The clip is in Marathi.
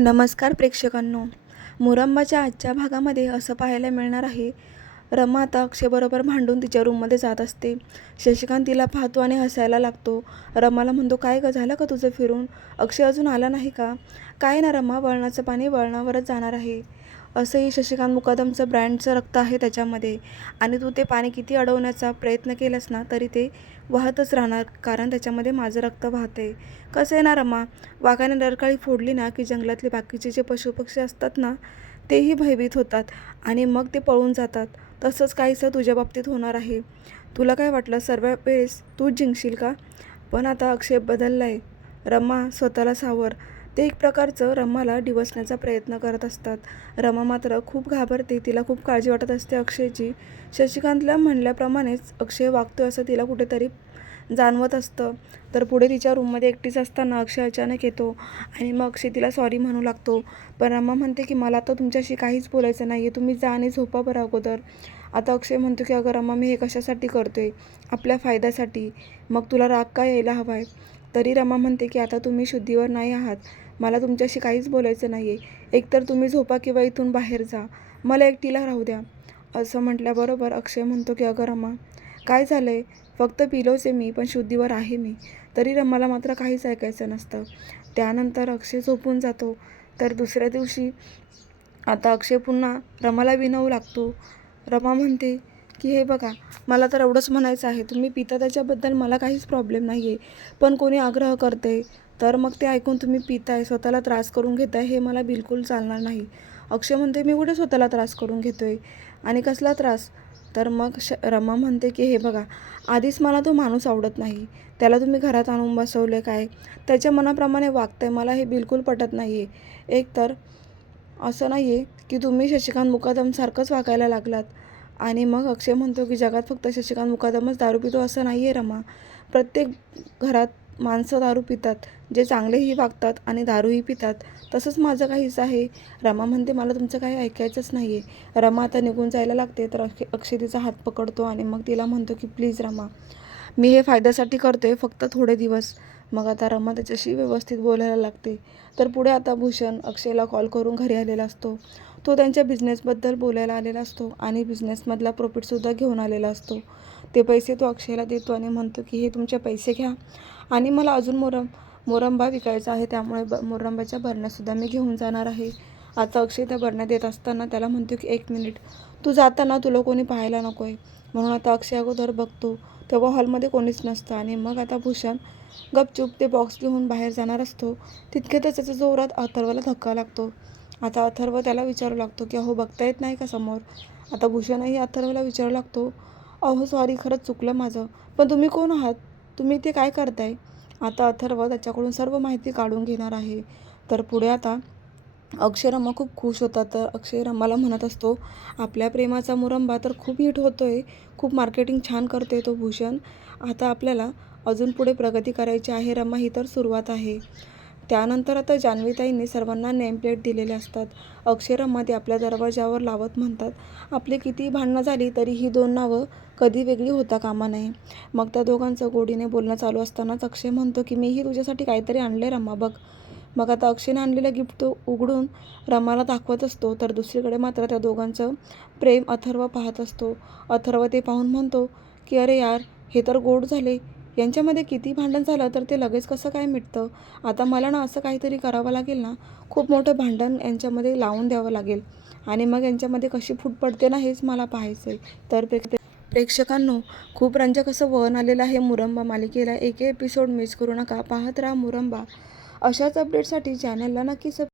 नमस्कार प्रेक्षकांनो. मुरंबाच्या आजच्या भागामध्ये असं पाहायला मिळणार आहे. रमा आता अक्षयबरोबर भांडून तिच्या रूममध्ये जात असते. शशिकांत तिला पाहतो आणि हसायला लागतो. रमाला म्हणतो काय ग झालं का तुझं फिरून? अक्षय अजून आला नाही का? काय ना रमा वळणाचं पाणी वळणावरच जाणार आहे. असंही शशिकांत मुकादमचं ब्रँडचं रक्त आहे त्याच्यामध्ये. आणि तू ते पाणी किती अडवण्याचा प्रयत्न केलास ना तरी ते वाहतच राहणार कारण त्याच्यामध्ये माझं रक्त वाहते कसं आहे ना रमा वाघाने डरकाळी फोडली ना की जंगलातले बाकीचे जे पशुपक्षी असतात ना तेही भयभीत होतात आणि मग ते पळून जातात. तसंच काहीसं तुझ्या बाबतीत होणार आहे. तुला काय वाटलं सर्व वेळेस तूच जिंकशील का? पण आता अक्षय बदलला आहे रमा स्वतःला सावर. ते एक प्रकारचं रमाला डिवसण्याचा प्रयत्न करत असतात. रमा मात्र खूप घाबरते तिला खूप काळजी वाटत असते अक्षयची. शशिकांतला म्हणल्याप्रमाणेच अक्षय वागतो असं तिला कुठेतरी जाणवत असतं. तर पुढे तिच्या रूममध्ये एकटीच असताना अक्षय अचानक येतो आणि मग अक्षय तिला सॉरी म्हणू लागतो. पण रमा म्हणते की मला तर तुमच्याशी काहीच बोलायचं नाही आहे तुम्ही जा आणि झोपा बरं अगोदर. आता अक्षय म्हणतो की अगं रमा मी हे कशासाठी करतो आहे आपल्या फायद्यासाठी. मग तुला राग का यायला हवा आहे तरी रमा म्हणते की आता तुम्ही शुद्धीवर नाही आहात. मला तुमच्याशी काहीच बोलायचं नाही आहे एकतर तुम्ही झोपा किंवा इथून बाहेर जा. मला एकटीला राहू द्या. असं म्हटल्याबरोबर अक्षय म्हणतो की अगं रमा काय झालं आहे फक्त पिलोच आहे मी पण शुद्धीवर आहे मी. तरी रमाला मात्र काहीच ऐकायचं नसतं. त्यानंतर अक्षय झोपून जातो. तर दुसऱ्या दिवशी आता अक्षय पुन्हा रमाला विनवू लागतो. रमा म्हणते की हे बघा मला तर एवढंच म्हणायचं आहे तुम्ही पिता त्याच्याबद्दल मला काहीच प्रॉब्लेम नाही आहे पण कोणी आग्रह करते तर मग ते ऐकून तुम्ही पिताय स्वतःला त्रास करून घेताय हे मला बिलकुल चालणार नाही. अक्षय म्हणते मी कुठे स्वतःला त्रास करून घेतोय? आणि कसला त्रास? तर मग श रमा म्हणते की हे बघा आधीच मला तो माणूस आवडत नाही. त्याला तुम्ही घरात आणून बसवले काय? त्याच्या मनाप्रमाणे वागतंय मला हे बिलकुल पटत नाही आहे एक तर असं नाही आहे की तुम्ही शशिकांत मुकादमसारखंच वागायला लागलात. आणि मग अक्षय म्हणतो की जगात फक्त शशिकांत मुकादमच दारू पितो असं नाही आहे रमा. प्रत्येक घरात माणसं दारू पितात. जे चांगलेही वागतात आणि दारूही पितात. तसंच माझं काहीच आहे. रमा म्हणते मला तुमचं काही ऐकायचंच नाही आहे रमा आता निघून जायला लागते तर अक्षय अक्षय तिचा हात पकडतो आणि मग तिला म्हणतो की प्लीज रमा मी हे फायद्यासाठी करतोय फक्त थोडे दिवस. मग आता रमा त्याच्याशी व्यवस्थित बोलायला लागते. तर पुढे आता भूषण अक्षयला कॉल करून घरी आलेला असतो. तो त्यांच्या बिझनेसबद्दल बोलायला आलेला असतो आणि बिझनेसमधला प्रॉफिटसुद्धा घेऊन आलेला असतो. ते पैसे तो अक्षयला देतो आणि म्हणतो की हे तुमचे पैसे घ्या. आणि मला अजून मोरम मोरंबा विकायचा आहे त्यामुळे ब मोरंबाच्या भरण्यासुद्धा मी घेऊन जाणार आहे. आता अक्षय त्या भरण्या देत असताना त्याला म्हणतो की एक मिनिट तू जाताना तुला कोणी पाहायला नको आहे म्हणून आता अक्षय अगोदर बघतो तेव्हा हॉलमध्ये कोणीच नसतं. आणि मग आता भूषण गपचूप ते बॉक्स घेऊन बाहेर जाणार असतो. तितके त्याच्या जोरात अथर्वाला धक्का लागतो. आता अथर्व त्याला विचारू लागतो की अहो बघता येत नाही का समोर? आता भूषणही अथर्वला विचारू लागतो अहो सॉरी खरंच चुकलं माझं. पण तुम्ही कोण आहात? तुम्ही ते काय करताय? आता अथर्व त्याच्याकडून सर्व माहिती काढून घेणार आहे. तर पुढे आता अक्षय खूप खुश होता तर अक्षयरमाला म्हणत असतो आपल्या प्रेमाचा मुरंबा तर खूप हिट होतो आहे खूप मार्केटिंग छान करतो आहे तो भूषण. आता आपल्याला अजून पुढे प्रगती करायची आहे. रमा ही तर सुरुवात आहे. त्यानंतर आता जान्हवीताईंनी सर्वांना नेमप्लेट दिलेले असतात. अक्षय ते आपल्या दरवाजावर लावत म्हणतात आपली किती भांडणं झाली तरी ही दोन नावं कधी वेगळी होता कामा नये मग त्या दोघांचं गोडीने बोलणं चालू असतानाच अक्षय म्हणतो की मीही तुझ्यासाठी काहीतरी आणले रमा बघ मग आता अक्षयने आणलेलं गिफ्ट तो उघडून रमाला दाखवत असतो तर दुसरीकडे मात्र त्या दोघांचं प्रेम अथर्व पाहत असतो. अथर्व ते पाहून म्हणतो की अरे यार हे तर गोड झाले. यांच्यामध्ये किती भांडण झालं तर ते लगेच कसं काय मिटतं? आता मला ना असं काहीतरी करावं लागेल ना? खूप मोठं भांडण यांच्यामध्ये लावून द्यावं लागेल. आणि मग यांच्यामध्ये कशी फूट पडते ना हेच मला पाहायचं आहे तर प्रेक्षक प्रेक्षकांनो खूप रंजक असं वळण आलेलं आहे मुरंबा मालिकेला. एक एपिसोड मिस करू नका. पाहत राहा मुरंबा. अशाच अपडेटसाठी चॅनलला नक्की सब